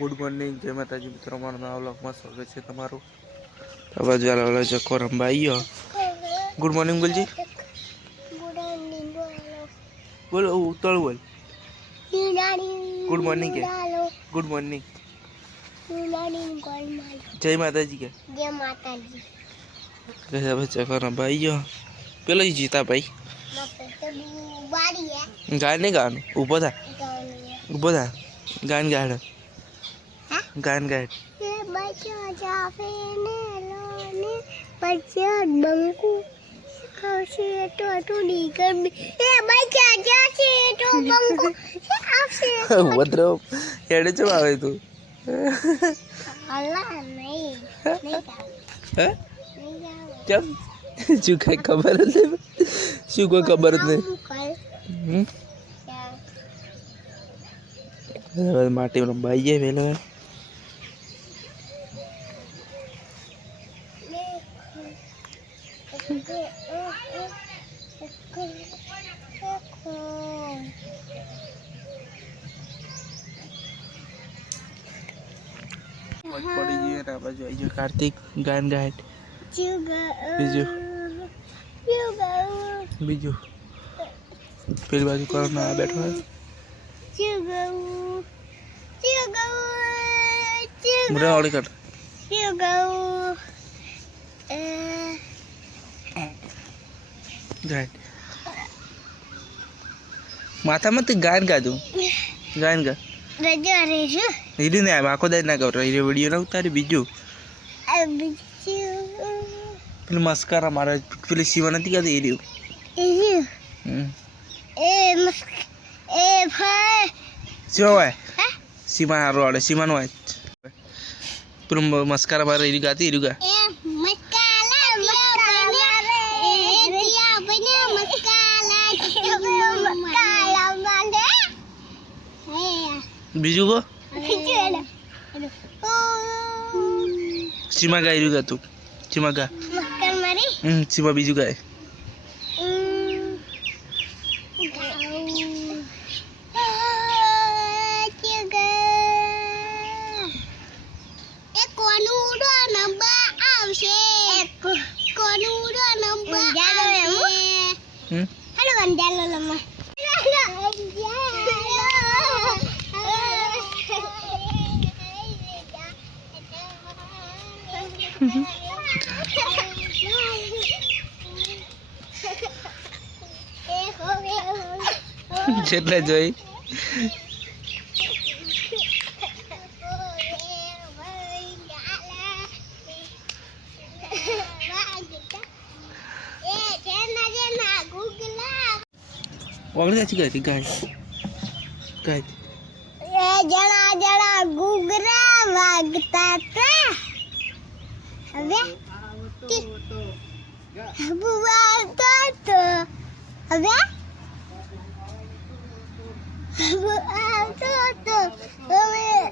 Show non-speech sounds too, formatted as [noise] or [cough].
Good morning. જય માતાજી મિત્રો મારું નામ વ્લોગમાં સ્વાગત છે તમારું. તો વાલા ચક્કો રંબા આવી ગયો ગુડ મોર્નિંગ બોલજી. બોલો. ઉતળ બોલ. ગુડ મોર્નિંગ કે. Good morning. જય માતાજી કે. જય માતાજી. જય હવે ચક્કો રંબા આવી ગયો પેલો જીતા ભાઈ. ગાય નહીં ગાવાનું ઊભો થા. ઊભો થા. ગાયન ગાડ ગાયન ગાડ એ બચ્ચો જાફે ને લોને બચ્ચો બંકુ આવશે તો ટુડી એ બચ્ચા જાશે તો બંકુ આવશે [laughs] હેડે ચમ આવે તું? અલ્લાહ નહીં નહીં હે? કેમ? શું કાંઈ ખબર જ નહીં? શું કોઈ ખબર જ નહીં? માટી રંબાઈ જાય પડી જઈએ ને આ બાજુ આવી ગયો કાર્તિક ગાયન ગાયટ બીજું? બીજું પેલી બાજુ કોણ આ બેઠો હોય મોટા ઓળી કર ગાયટ માથામાં તે ગાયન ગાધું. ગાયન ગા. રજો રેજો હીરી ને આખો દાદ ના કરો હીરે વીડિયો ના ઉતારી બીજું? પેલું મસ્કારા મારે પેલી સીવા નથી ગાતી એ રહ્યું એ એ ભાઈ. શું હોય? સીમા હારો આડે સીમાનું હોય. પેલું મસ્કારા મારે એ ગાતી એ રહ્યું બીજું કો સીમા ગાય રહ્યું તું? સીમા ગા. હમ સીમા બીજું ગાય. હમ? Halo Gandalo lemah. [laughs] જેટલે જોઈ. ઓગળી ગાય ગાય. જણા જણા ગુગરા વાગતા હતા. buat tu. Abu ada tu. Apa? Abu ada tu. Eh?